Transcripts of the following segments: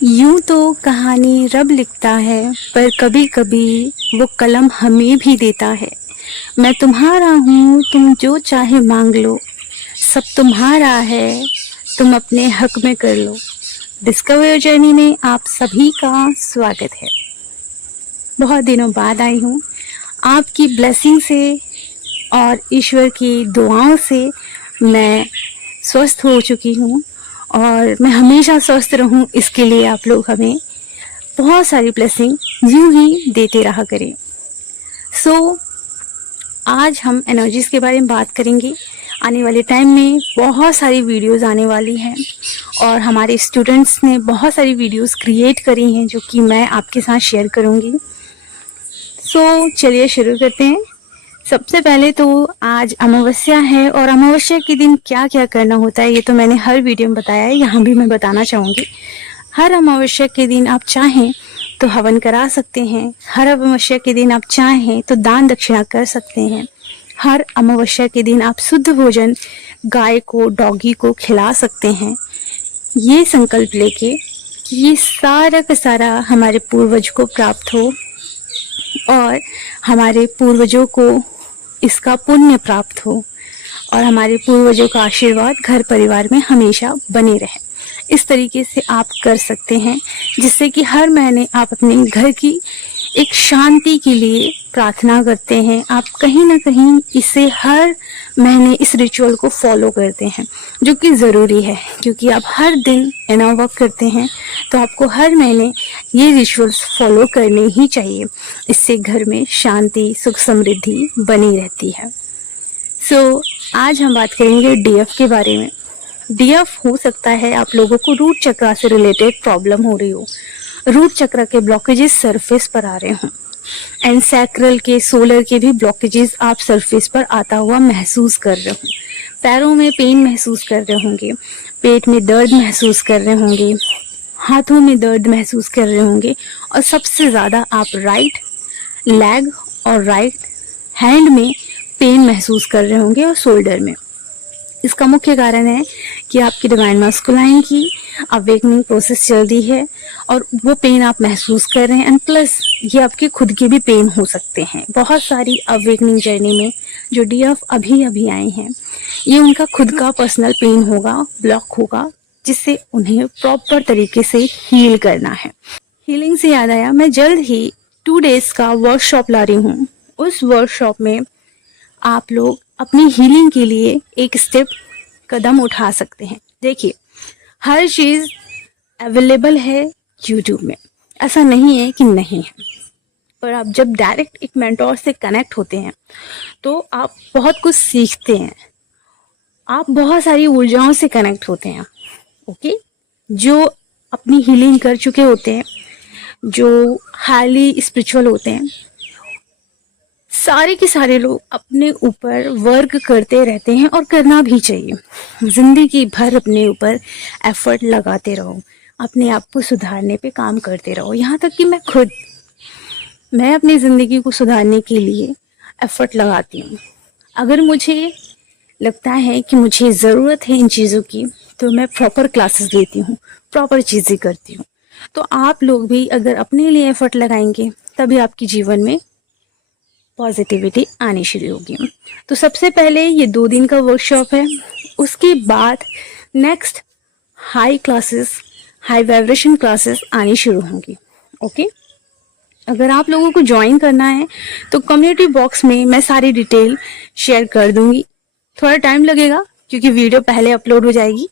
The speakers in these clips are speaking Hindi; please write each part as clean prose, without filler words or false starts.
यूं तो कहानी रब लिखता है, पर कभी कभी वो कलम हमें भी देता है। मैं तुम्हारा हूँ, तुम जो चाहे मांग लो, सब तुम्हारा है, तुम अपने हक में कर लो। डिस्कवर जर्नी में आप सभी का स्वागत है। बहुत दिनों बाद आई हूँ। आपकी ब्लेसिंग से और ईश्वर की दुआओं से मैं स्वस्थ हो चुकी हूँ और मैं हमेशा स्वस्थ रहूँ, इसके लिए आप लोग हमें बहुत सारी ब्लेसिंग यूं ही देते रहा करें। आज हम एनर्जीज के बारे में बात करेंगे। आने वाले टाइम में बहुत सारी वीडियोस आने वाली हैं और हमारे स्टूडेंट्स ने बहुत सारी वीडियोस क्रिएट करी हैं जो कि मैं आपके साथ शेयर करूंगी। चलिए शुरू करते हैं। सबसे पहले तो आज अमावस्या है और अमावस्या के दिन क्या क्या करना होता है ये तो मैंने हर वीडियो में बताया है, यहाँ भी मैं बताना चाहूँगी। हर अमावस्या के दिन आप चाहें तो हवन करा सकते हैं। हर अमावस्या के दिन आप चाहें तो दान दक्षिणा कर सकते हैं। हर अमावस्या के दिन आप शुद्ध भोजन गाय को, डॉगी को खिला सकते हैं, ये संकल्प लेके कि ये सारा का सारा हमारे पूर्वज को प्राप्त हो और हमारे पूर्वजों को इसका पुण्य प्राप्त हो और हमारे पूर्वजों का आशीर्वाद घर परिवार में हमेशा बने रहे। इस तरीके से आप कर सकते हैं जिससे कि हर महीने आप अपने घर की एक शांति के लिए प्रार्थना करते हैं। आप कहीं ना कहीं इसे हर महीने इस रिचुअल को फॉलो करते हैं, जो कि ज़रूरी है क्योंकि आप हर दिन इनर वर्क करते हैं तो आपको हर महीने ये रिचुअल्स फॉलो करने ही चाहिए। इससे घर में शांति, सुख, समृद्धि बनी रहती है। आज हम बात करेंगे डीएफ के बारे में। डीएफ हो सकता है आप लोगों को रूट चक्र से रिलेटेड प्रॉब्लम हो रही हो, रूट चक्र के ब्लॉकेजेस सरफेस पर आ रहे हों एंड सैक्रल के, सोलर के भी ब्लॉकेजेस आप सरफेस पर आता हुआ महसूस कर रहे हो। पैरों में पेन महसूस कर रहे होंगे, पेट में दर्द महसूस कर रहे होंगे, हाथों में दर्द महसूस कर रहे होंगे और सबसे ज़्यादा आप राइट लेग और राइट हैंड में पेन महसूस कर रहे होंगे और शोल्डर में। इसका मुख्य कारण है कि आपकी डिवाइन मास्कुलाइन की अवेकनिंग प्रोसेस चल रही है और वो पेन आप महसूस कर रहे हैं एंड प्लस ये आपके खुद के भी पेन हो सकते हैं। बहुत सारी अवेकनिंग जर्नी में जो डीएफ अभी आए हैं, ये उनका खुद का पर्सनल पेन होगा, ब्लॉक होगा, जिससे उन्हें प्रॉपर तरीके से हील करना है। हीलिंग से याद आया, मैं जल्द ही 2 डेज का वर्कशॉप ला रही हूँ। उस वर्कशॉप में आप लोग अपनी हीलिंग के लिए एक स्टेप कदम उठा सकते हैं। देखिए, हर चीज़ अवेलेबल है यूट्यूब में, ऐसा नहीं है कि नहीं है, पर आप जब डायरेक्ट एक मेंटोर से कनेक्ट होते हैं तो आप बहुत कुछ सीखते हैं, आप बहुत सारी ऊर्जाओं से कनेक्ट होते हैं। ओके, जो अपनी हीलिंग कर चुके होते हैं, जो हाईली स्पिरिचुअल होते हैं, सारे के सारे लोग अपने ऊपर वर्क करते रहते हैं और करना भी चाहिए। जिंदगी भर अपने ऊपर एफर्ट लगाते रहो, अपने आप को सुधारने पे काम करते रहो। यहाँ तक कि मैं अपनी ज़िंदगी को सुधारने के लिए एफर्ट लगाती हूँ। अगर मुझे लगता है कि मुझे ज़रूरत है इन चीज़ों की तो मैं प्रॉपर क्लासेस लेती हूँ, प्रॉपर चीज़ें करती हूँ। तो आप लोग भी अगर अपने लिए एफर्ट लगाएंगे तभी आपके जीवन में पॉजिटिविटी आनी शुरू होगी। तो सबसे पहले ये 2 दिन का वर्कशॉप है, उसके बाद next high classes, high vibration classes आनी शुरू होंगी। ओके, अगर आप लोगों को ज्वाइन करना है तो कम्युनिटी बॉक्स में मैं सारी डिटेल शेयर कर दूंगी। थोड़ा टाइम लगेगा क्योंकि वीडियो पहले अपलोड हो जाएगी,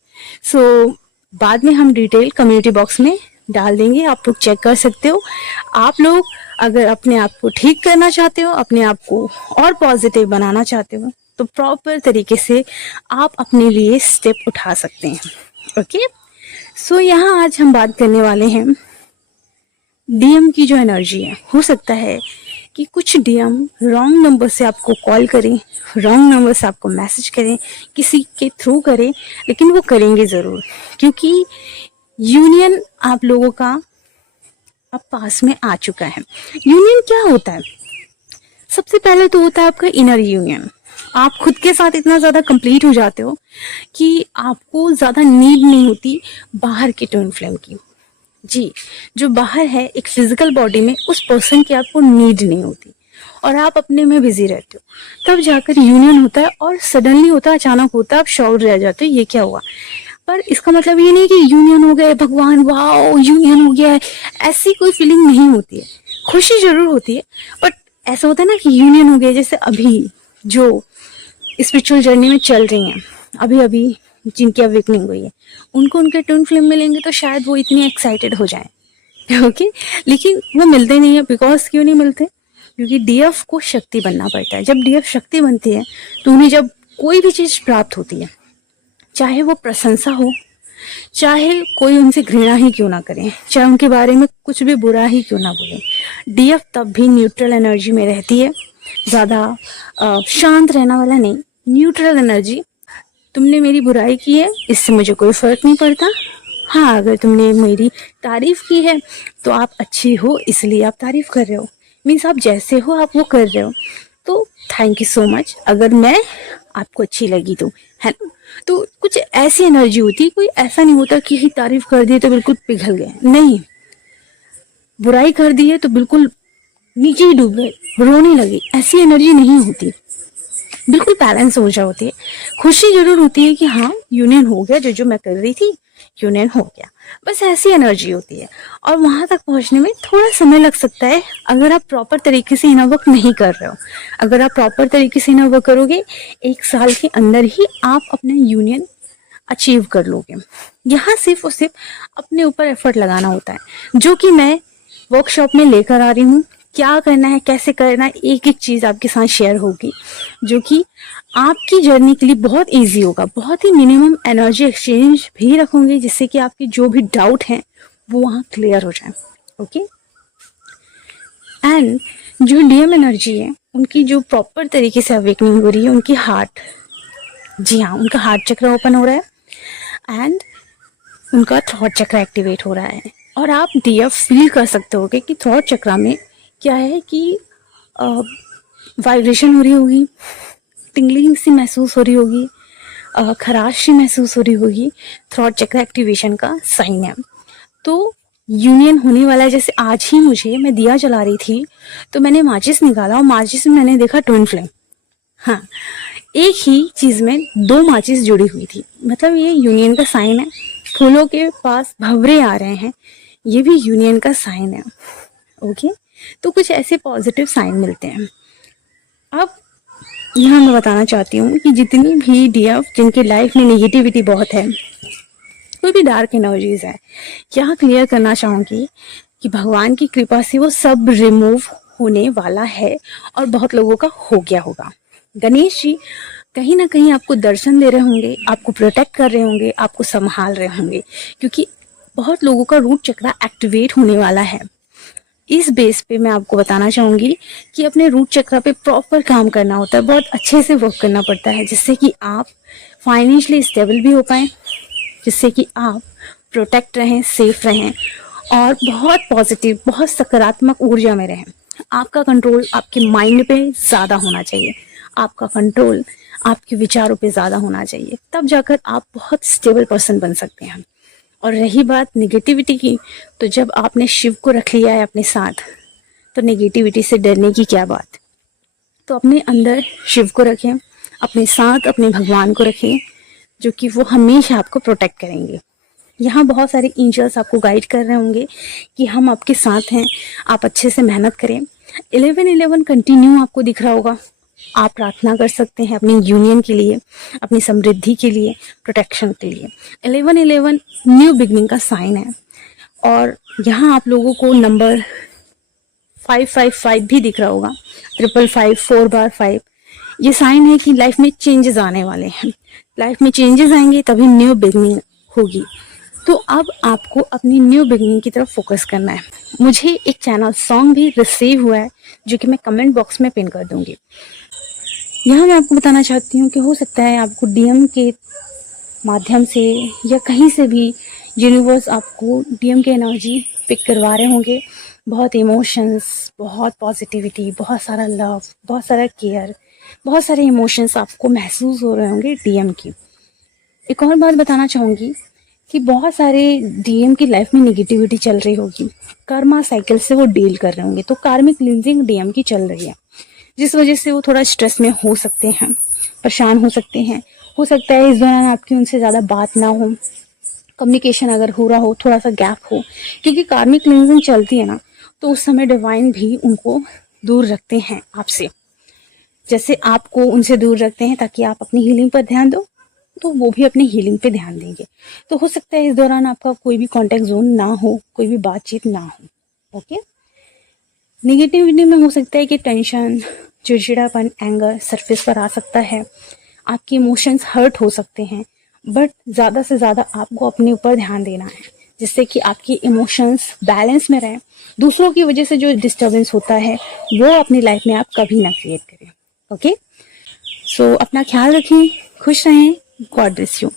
बाद में हम डिटेल कम्युनिटी बॉक्स में डाल देंगे, आप लोग चेक कर सकते हो। आप लोग अगर अपने आप को ठीक करना चाहते हो, अपने आप को और पॉजिटिव बनाना चाहते हो तो प्रॉपर तरीके से आप अपने लिए स्टेप उठा सकते हैं। ओके, यहाँ आज हम बात करने वाले हैं डीएम की जो एनर्जी है। हो सकता है कि कुछ डीएम रॉन्ग नंबर से आपको कॉल करें, रॉन्ग नंबर से आपको मैसेज करें, किसी के थ्रू करें, लेकिन वो करेंगे ज़रूर क्योंकि यूनियन आप लोगों का अब पास में आ चुका है। यूनियन क्या होता है? सबसे पहले तो होता है आपका इनर यूनियन। आप खुद के साथ इतना ज़्यादा कंप्लीट हो जाते हो कि आपको ज़्यादा नीड नहीं होती बाहर के ट्विन फ्लेम की। जी, जो बाहर है एक फिजिकल बॉडी में, उस पर्सन की आपको नीड नहीं होती और आप अपने में बिजी रहते हो। तब जाकर यूनियन होता है और सडनली होता है, अचानक होता है, आप शॉक्ड रह जाते हो ये क्या हुआ। पर इसका मतलब ये नहीं कि यूनियन हो गया भगवान वाओ यूनियन हो गया है, ऐसी कोई फीलिंग नहीं होती है। खुशी जरूर होती है, बट ऐसा होता है ना कि यूनियन हो गया। जैसे अभी जो स्पिरिचुअल जर्नी में चल रही हैं, अभी अभी जिनकी अवेकनिंग हुई है, उनको उनके ट्विन फ्लेम मिलेंगे तो शायद वो इतनी एक्साइटेड हो जाएं। ओके, लेकिन वो मिलते नहीं है। बिकॉज क्यों नहीं मिलते? क्योंकि डीएफ को शक्ति बनना पड़ता है। जब डीएफ शक्ति बनती है तो उन्हें जब कोई भी चीज प्राप्त होती है, चाहे वो प्रशंसा हो, चाहे कोई उनसे घृणा ही क्यों ना करे, चाहे उनके बारे में कुछ भी बुरा ही क्यों ना बोले, डीएफ तब भी न्यूट्रल एनर्जी में रहती है। ज्यादा शांत रहना वाला नहीं, न्यूट्रल एनर्जी। तुमने मेरी बुराई की है, इससे मुझे कोई फर्क नहीं पड़ता। हाँ, अगर तुमने मेरी तारीफ की है तो आप अच्छी हो इसलिए आप तारीफ कर रहे हो, मीन्स आप जैसे हो आप वो कर रहे हो, तो थैंक यू सो मच। अगर मैं आपको अच्छी लगी तो, है ना? तो कुछ ऐसी एनर्जी होती है, कोई ऐसा नहीं होता कि तारीफ कर दी तो बिल्कुल पिघल गए, नहीं। बुराई कर दी है तो बिल्कुल नीचे ही डूब गए, रोने लगे, ऐसी एनर्जी नहीं होती। बिल्कुल बैलेंस ऊर्जा होती है। खुशी जरूर होती है कि हाँ यूनियन हो गया, जो मैं कर रही थी यूनियन हो गया, बस ऐसी एनर्जी होती है। और वहां तक पहुंचने में थोड़ा समय लग सकता है अगर आप प्रॉपर तरीके से इनर वर्क नहीं कर रहे हो। अगर आप प्रॉपर तरीके से इनर वर्क करोगे, 1 साल के अंदर ही आप अपना यूनियन अचीव कर लोगे। यहाँ सिर्फ और सिर्फ अपने ऊपर एफर्ट लगाना होता है, जो कि मैं वर्कशॉप में लेकर आ रही हूँ। क्या करना है, कैसे करना है, एक एक चीज आपके साथ शेयर होगी, जो कि आपकी जर्नी के लिए बहुत इजी होगा। बहुत ही मिनिमम एनर्जी एक्सचेंज भी रखूंगी, जिससे कि आपके जो भी डाउट हैं वो वहाँ क्लियर हो जाए। ओके, एंड जो डीएम एनर्जी है, उनकी जो प्रॉपर तरीके से अवेकनिंग हो रही है, उनकी हार्ट, जी हाँ, उनका हार्ट चक्र ओपन हो रहा है एंड उनका थॉट चक्र एक्टिवेट हो रहा है। और आप डीएफ फील कर सकते होगे कि थॉट चक्र में क्या है कि वाइब्रेशन हो रही होगी, टिंगलिंग सी महसूस हो रही होगी, खराश सी महसूस हो रही होगी। थॉट चक्र एक्टिवेशन का साइन है। तो यूनियन होने वाला है। जैसे आज ही मैं दिया जला रही थी तो मैंने माचिस निकाला और माचिस में मैंने देखा ट्विन फ्लेम। हाँ, एक ही चीज में 2 माचिस जुड़ी हुई थी, मतलब ये यूनियन का साइन है। फूलों के पास भंवरे आ रहे हैं, ये भी यूनियन का साइन है। ओके, तो कुछ ऐसे पॉजिटिव साइन मिलते हैं। अब यहाँ मैं बताना चाहती हूँ कि जितनी भी डीएफ जिनकी लाइफ में नेगेटिविटी बहुत है, कोई भी डार्क एनर्जीज है, यहाँ क्लियर करना चाहूंगी कि भगवान की कृपा से वो सब रिमूव होने वाला है और बहुत लोगों का हो गया होगा। गणेश जी कहीं ना कहीं आपको दर्शन दे रहे होंगे, आपको प्रोटेक्ट कर रहे होंगे, आपको संभाल रहे होंगे, क्योंकि बहुत लोगों का रूट चक्र एक्टिवेट होने वाला है। इस बेस पे मैं आपको बताना चाहूंगी कि अपने रूट चक्र पे प्रॉपर काम करना होता है, बहुत अच्छे से वर्क करना पड़ता है, जिससे कि आप फाइनेंशियली स्टेबल भी हो पाए, जिससे कि आप प्रोटेक्ट रहें, सेफ रहें और बहुत पॉजिटिव, बहुत सकारात्मक ऊर्जा में रहें। आपका कंट्रोल आपके माइंड पे ज़्यादा होना चाहिए, आपका कंट्रोल आपके विचारों पे ज़्यादा होना चाहिए, तब जाकर आप बहुत स्टेबल पर्सन बन सकते हैं। और रही बात नेगेटिविटी की, तो जब आपने शिव को रख लिया है अपने साथ, तो नेगेटिविटी से डरने की क्या बात। तो अपने अंदर शिव को रखें, अपने साथ अपने भगवान को रखें, जो कि वो हमेशा आपको प्रोटेक्ट करेंगे। यहाँ बहुत सारे एंजल्स आपको गाइड कर रहे होंगे कि हम आपके साथ हैं, आप अच्छे से मेहनत करें। 11-11 कंटिन्यू आपको दिख रहा होगा। आप प्रार्थना कर सकते हैं अपनी यूनियन के लिए, अपनी समृद्धि के लिए, प्रोटेक्शन के लिए। 11-11 न्यू बिगनिंग का साइन है। और यहाँ आप लोगों को नंबर 555 भी दिख रहा होगा, 555, 4 बार 5। ये साइन है कि लाइफ में चेंजेस आने वाले हैं। लाइफ में चेंजेस आएंगे तभी न्यू बिगनिंग होगी। तो अब आपको अपनी न्यू बिगनिंग की तरफ फोकस करना है। मुझे एक चैनल सॉन्ग भी रिसीव हुआ है, जो कि मैं कमेंट बॉक्स में पिन कर दूंगी। यहाँ मैं आपको बताना चाहती हूँ कि हो सकता है आपको डीएम के माध्यम से या कहीं से भी यूनिवर्स आपको डीएम के एनर्जी पिक करवा रहे होंगे। बहुत इमोशंस, बहुत पॉजिटिविटी, बहुत सारा लव, बहुत सारा केयर, बहुत सारे इमोशंस आपको महसूस हो रहे होंगे डीएम की। एक और बात बताना चाहूँगी कि बहुत सारे डीएम की लाइफ में निगेटिविटी चल रही होगी, कर्मा साइकिल से वो डील कर रहे होंगे, तो कार्मिक क्लींजिंग डीएम की चल रही है, जिस वजह से वो थोड़ा स्ट्रेस में हो सकते हैं, परेशान हो सकते हैं। हो सकता है इस दौरान आपकी उनसे ज़्यादा बात ना हो, कम्युनिकेशन अगर हो रहा हो थोड़ा सा गैप हो, क्योंकि कार्मिक क्लींजिंग चलती है ना, तो उस समय डिवाइन भी उनको दूर रखते हैं आपसे, जैसे आपको उनसे दूर रखते हैं ताकि आप अपनी हीलिंग पर ध्यान दो, तो वो भी अपनी हीलिंग पे ध्यान देंगे। तो हो सकता है इस दौरान आपका कोई भी कांटेक्ट जोन ना हो, कोई भी बातचीत ना हो। ओके, निगेटिविटी में हो सकता है कि टेंशन, चिड़चिड़ापन, एंगर सरफेस पर आ सकता है, आपके इमोशंस हर्ट हो सकते हैं, बट ज़्यादा से ज़्यादा आपको अपने ऊपर ध्यान देना है, जिससे कि आपके इमोशंस बैलेंस में रहें। दूसरों की वजह से जो डिस्टर्बेंस होता है वो अपनी लाइफ में आप कभी ना क्रिएट करें। ओके, सो अपना ख्याल रखें, खुश रहें, गॉड ब्लेस यू।